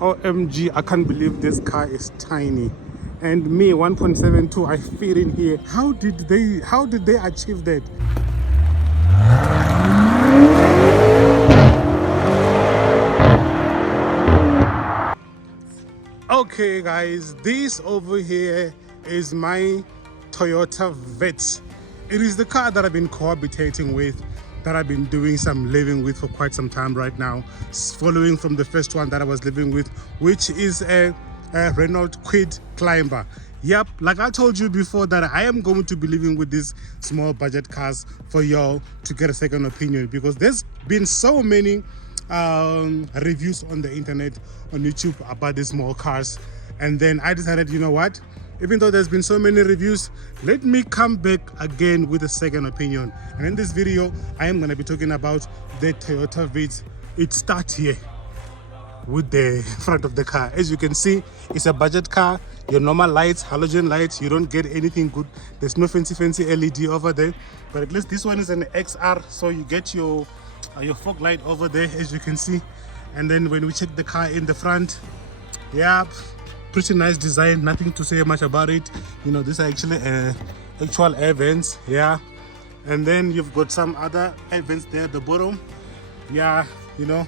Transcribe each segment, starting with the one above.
OMG, I can't believe this car is tiny. And me, 1.72, I fit in here. How did they achieve that? Okay guys, this over here is my Toyota Vitz. It is the car that I've been cohabitating with, that I've been doing some living with for quite some time right now, following from the first one that I was living with, which is a Renault Kwid Climber. Yep, like I told you before, that I am going to be living with these small budget cars for y'all to get a second opinion, because there's been so many reviews on the internet, on YouTube, about these small cars. And then I decided, you know what, even though there's been so many reviews, let me come back again with a second opinion. And in this video, I am going to be talking about the Toyota Vitz. It starts here with the front of the car. As you can see, it's a budget car. Your normal lights, halogen lights, you don't get anything good. There's no fancy LED over there, but at least this one is an XR, so you get your fog light over there, as you can see. And then when we check the car in the front, yeah, pretty nice design, nothing to say much about it. You know, these are actually actual air vents, yeah. And then you've got some other air vents there at the bottom, yeah, you know.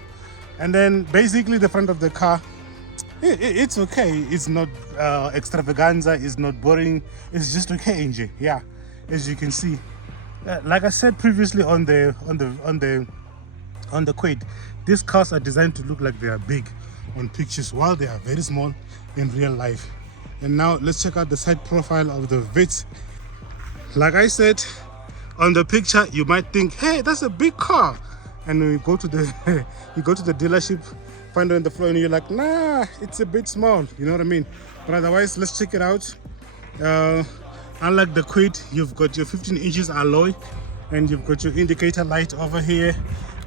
And then basically the front of the car, it's okay. It's not extravaganza, it's not boring, it's just okay, NJ. Yeah, as you can see, like I said previously on the Kwid, these cars are designed to look like they are big on pictures, while they are very small in real life. And now let's check out the side profile of the Vitz. Like I said, on the picture you might think, hey, that's a big car. And when you go to the you go to the dealership, find it on the floor, and you're like, nah, it's a bit small, you know what I mean? But otherwise, let's check it out. Unlike the Kwid, you've got your 15 inches alloy, and you've got your indicator light over here.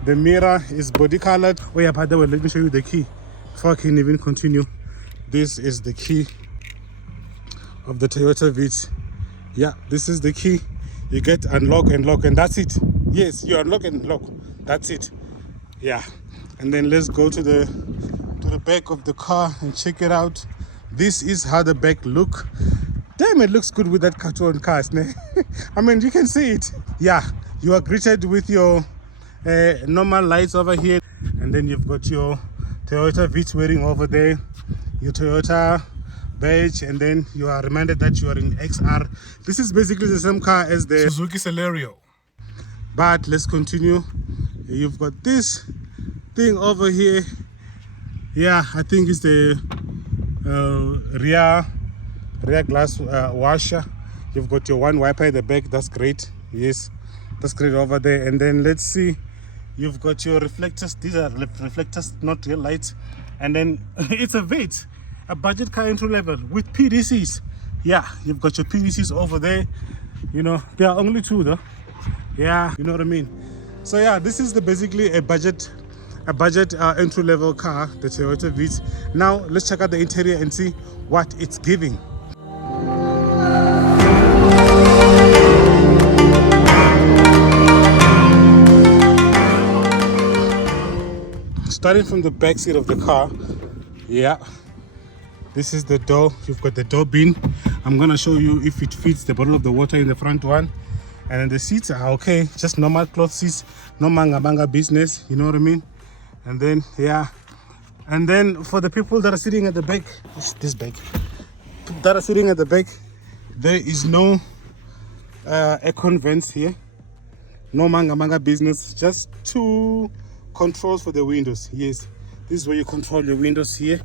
The mirror is body colored. Oh yeah, by the way, let me show you the key before I can even continue. This is the key of the Toyota Vitz. Yeah, this is the key. You get unlock and lock, and that's it. Yes, you unlock and lock. That's it. Yeah. And then let's go to the back of the car and check it out. This is how the back look. Damn, it looks good with that cartoon cars, ne? I mean, you can see it. Yeah, you are greeted with your normal lights over here, and then you've got your Toyota Vitz wearing over there, your Toyota badge, and then you are reminded that you are in XR. This is basically the same car as the Suzuki Celerio. But let's continue. You've got this thing over here. Yeah, I think it's the rear glass washer. You've got your one wiper at the back. That's great. Yes, that's great over there. And then let's see, you've got your reflectors. These are reflectors, not real lights. And then it's a Vitz, a budget car entry level with PDCs. Yeah, you've got your PDCs over there. You know, there are only two though. Yeah, you know what I mean. So yeah, this is basically a budget entry level car, the Toyota Vitz. Now let's check out the interior and see what it's giving. Starting from the back seat of the car, yeah, this is the door. You've got the door bin. I'm gonna show you if it fits the bottle of the water in the front one. And then the seats are okay, just normal cloth seats, no manga business, you know what I mean? And then, yeah, and then for the people that are sitting at the back, this back, that are sitting at the back, there is no aircon vents here, no manga business, just two controls for the windows. Yes, this is where you control your windows here.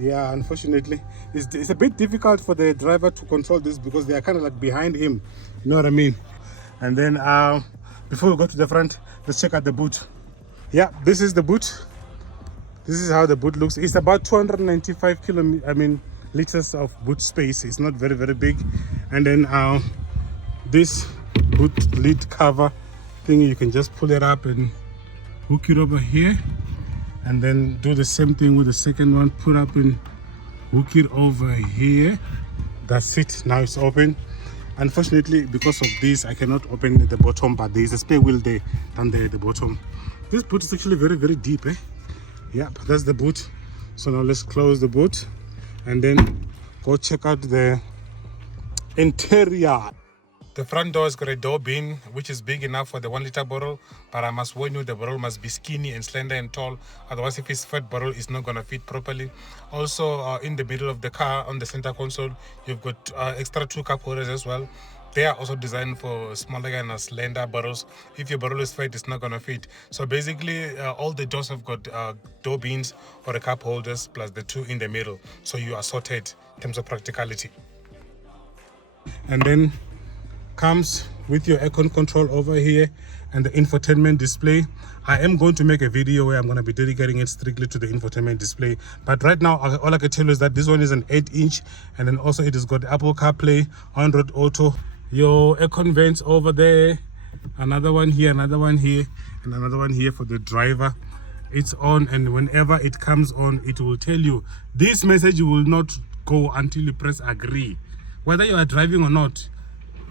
Yeah, unfortunately, it's a bit difficult for the driver to control this because they are kind of like behind him, you know what I mean? And then before we go to the front, let's check out the boot. Yeah, this is the boot. This is how the boot looks. It's about 295 liters of boot space. It's not very big. And then this boot lid cover thing, you can just pull it up and hook it over here, and then do the same thing with the second one, put up and hook it over here. That's it. Now it's open. Unfortunately, because of this, I cannot open the bottom, but there is a spare wheel there down there at the bottom. This boot is actually very deep, eh? Yeah, that's the boot. So now let's close the boot and then go check out the interior. The front door has got a door bin which is big enough for the 1 liter bottle, but I must warn you, the bottle must be skinny and slender and tall, otherwise if it's fat bottle it's not gonna fit properly. Also in the middle of the car on the center console you've got extra 2 cup holders as well. They are also designed for smaller and slender bottles. If your bottle is fat, it's not gonna fit. So basically all the doors have got door bins or the cup holders plus the 2 in the middle, so you are sorted in terms of practicality. And then comes with your aircon control over here and the infotainment display. I am going to make a video where I'm going to be dedicating it strictly to the infotainment display, but right now all I can tell you is that this one is an 8-inch, and then also it has got Apple CarPlay, Android Auto, your aircon vents over there, another one here, another one here, and another one here for the driver. It's on, and whenever it comes on it will tell you. This message will not go until you press agree, whether you are driving or not.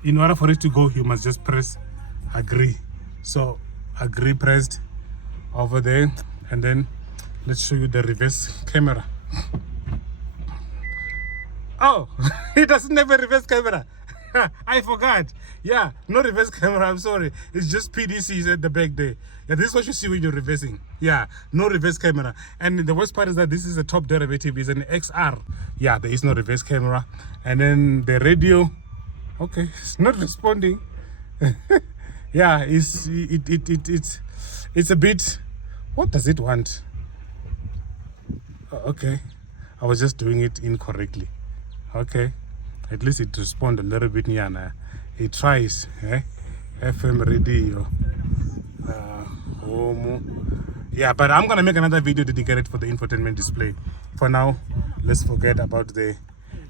In order for it to go, you must just press agree. So agree pressed over there, and then let's show you the reverse camera. Oh, it doesn't have a reverse camera. I forgot. Yeah, no reverse camera, I'm sorry. It's just PDCs at the back there. Yeah, this is what you see when you're reversing. Yeah, no reverse camera. And the worst part is that this is a top derivative, it's an XR. Yeah, there is no reverse camera. And then the radio, okay, it's not responding. Yeah, it's a bit, what does it want? Okay, I was just doing it incorrectly. Okay, at least it responds a little bit. Nyana, it tries. FM radio, home. Yeah, but I'm gonna make another video dedicated for the infotainment display. For now, let's forget about the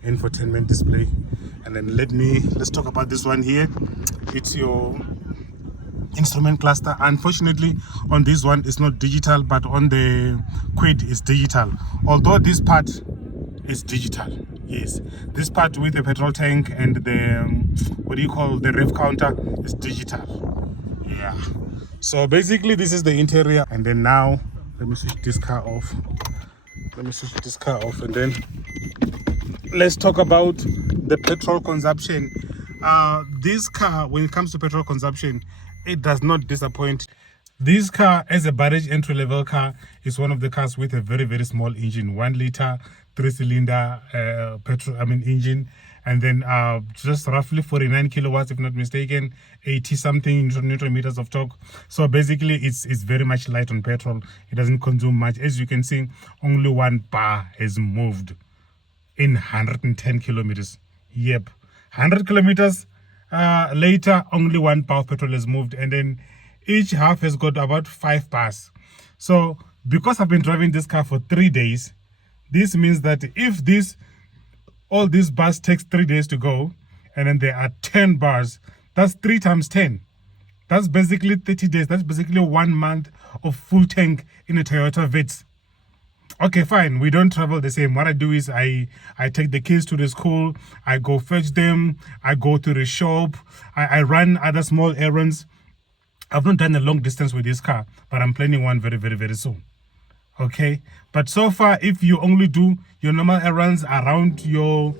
infotainment display, and then let's talk about this one here. It's your instrument cluster. Unfortunately on this one it's not digital, but on the Quid is digital, although this part is digital. Yes, this part with the petrol tank and the what do you call the rev counter is digital. Yeah, so basically this is the interior. And then now let me switch this car off, and then let's talk about the petrol consumption. This car, when it comes to petrol consumption, it does not disappoint. This car, as a barrage entry-level car, is one of the cars with a very, very small engine, 1 liter, 3-cylinder engine, and then just roughly 49 kilowatts, if not mistaken, 80 something newton meters of torque. So basically, it's very much light on petrol. It doesn't consume much. As you can see, only 1 bar has moved in 110 kilometers. Yep, 100 kilometers later, only 1 bar of petrol has moved, and then each half has got about 5 bars. So because I've been driving this car for 3 days, this means that if all these bars takes 3 days to go, and then there are 10 bars, that's 3 times 10. That's basically 30 days. That's basically 1 month of full tank in a Toyota Vitz. Okay, fine, we don't travel the same. What I do is I take the kids to the school, I go fetch them, I go to the shop, I run other small errands. I've not done a long distance with this car, but I'm planning one very, very, very soon. Okay, but so far, if you only do your normal errands around your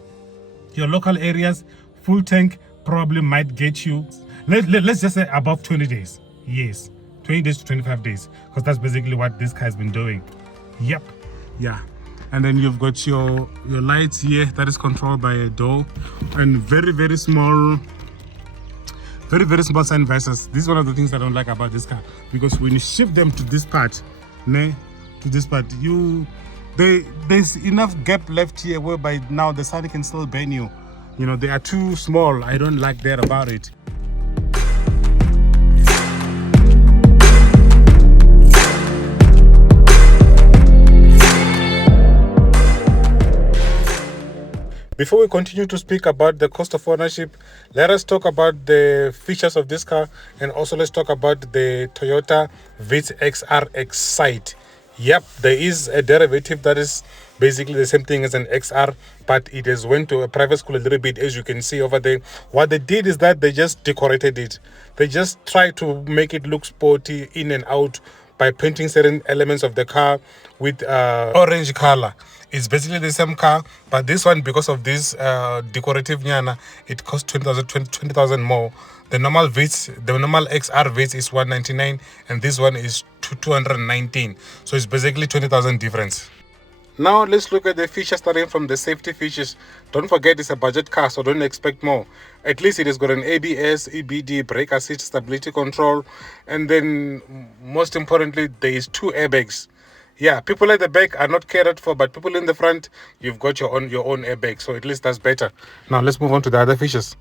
local areas, full tank probably might get you, let's just say above 20 days. Yes, 20 days to 25 days, because that's basically what this car has been doing. Yep. Yeah, and then you've got your lights here that is controlled by a door, and very, very small sign visors. This is one of the things I don't like about this car, because when you shift them to this part, there's enough gap left here whereby now the sun can still burn you. You know, they are too small. I don't like that about it. Before we continue to speak about the cost of ownership, let us talk about the features of this car, and also let's talk about the Toyota Vitz XR Excite. Yep, there is a derivative that is basically the same thing as an XR, but it has went to a private school a little bit, as you can see over there. What they did is that they just decorated it. They just tried to make it look sporty in and out, by painting certain elements of the car with orange color. It's basically the same car, but this one, because of this decorative nyana, it costs 20,000 more. The normal Vitz, the normal XR Vitz is 199, and this one is 219. So it's basically 20,000 difference. Now let's look at the features, starting from the safety features. Don't forget it's a budget car, so don't expect more. At least it has got an ABS, EBD, brake assist, stability control, and then most importantly, there is 2 airbags. Yeah, people at the back are not catered for, but people in the front, you've got your own airbag, so at least that's better. Now let's move on to the other features.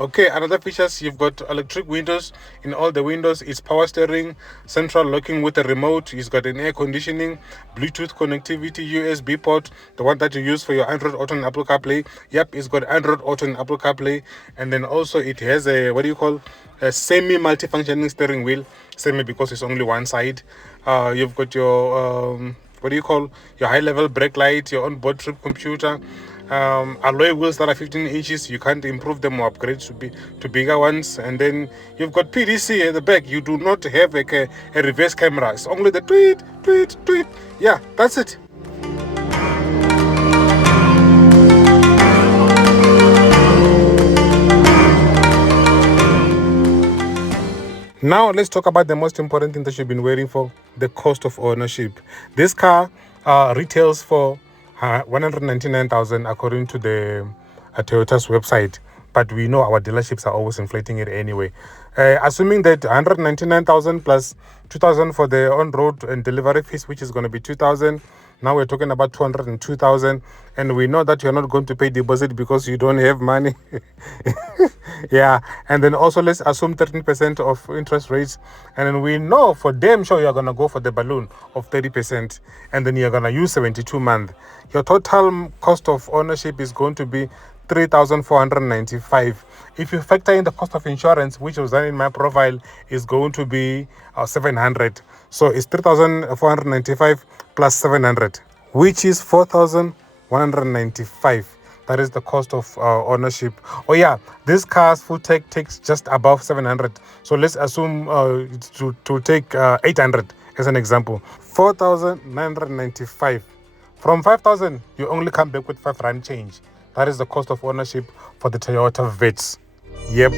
Okay, another features, you've got electric windows. In all the windows, it's power steering, central locking with a remote. It's got an air conditioning, Bluetooth connectivity, USB port, the one that you use for your Android Auto and Apple CarPlay. Yep, it's got Android Auto and Apple CarPlay. And then also it has a, a semi-multifunctioning steering wheel. Semi because it's only one side. You've got your, your high-level brake light, your onboard trip computer. Alloy wheels that are 15 inches, you can't improve them or upgrade to bigger ones. And then you've got PDC at the back. You do not have a reverse camera. It's only the tweet. Yeah, that's it. Now let's talk about the most important thing that you've been waiting for, the cost of ownership. This car retails for 199,000 according to the Toyota's website, but we know our dealerships are always inflating it anyway. Assuming that 199,000 plus 2,000 for the on-road and delivery fees, which is going to be 2,000. Now we're talking about 202,000, and we know that you're not going to pay deposit because you don't have money. Yeah, and then also let's assume 13% of interest rates, and then we know for damn sure you're gonna go for the balloon of 30%, and then you're gonna use 72 months. Your total cost of ownership is going to be 3,495. If you factor in the cost of insurance, which was done in my profile, is going to be 700. So it's 3,495 plus 700, which is 4,195. That is the cost of ownership. Oh yeah, this car's full tech takes just above 700. So let's assume to take 800 as an example. 4,995. From 5,000, you only come back with 5 rand change. That is the cost of ownership for the Toyota Vitz. Yep.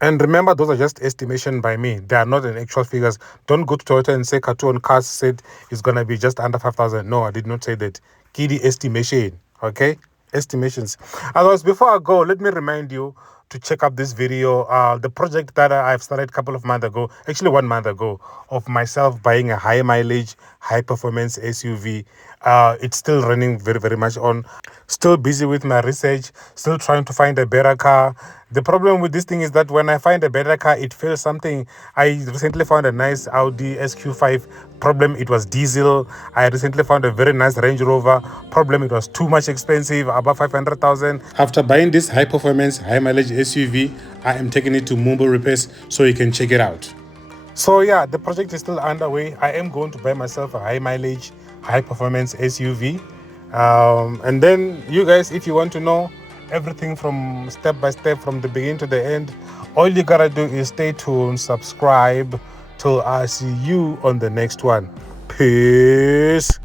And remember, those are just estimation by me. They are not in actual figures. Don't go to Toyota and say Cartoon Cars said it's going to be just under 5,000. No, I did not say that. Kiddie estimation. Okay? Estimations. Otherwise, before I go, let me remind you to check out this video, the project that I've started a couple of months ago, actually 1 month ago, of myself buying a high mileage, high performance SUV. It's still running very, very much on. Still busy with my research, still trying to find a better car. The problem with this thing is that when I find a better car, it fails something. I recently found a nice Audi SQ5. Problem, it was diesel. I recently found a very nice Range Rover. Problem, it was too much expensive, above 500,000. After buying this high performance, high mileage SUV, I am taking it to Mumbo Repairs so you can check it out. So yeah, the project is still underway. I am going to buy myself a high mileage, high performance SUV. And then you guys, if you want to know everything from step by step, from the beginning to the end, all you gotta do is stay tuned, subscribe, till I see you on the next one. Peace.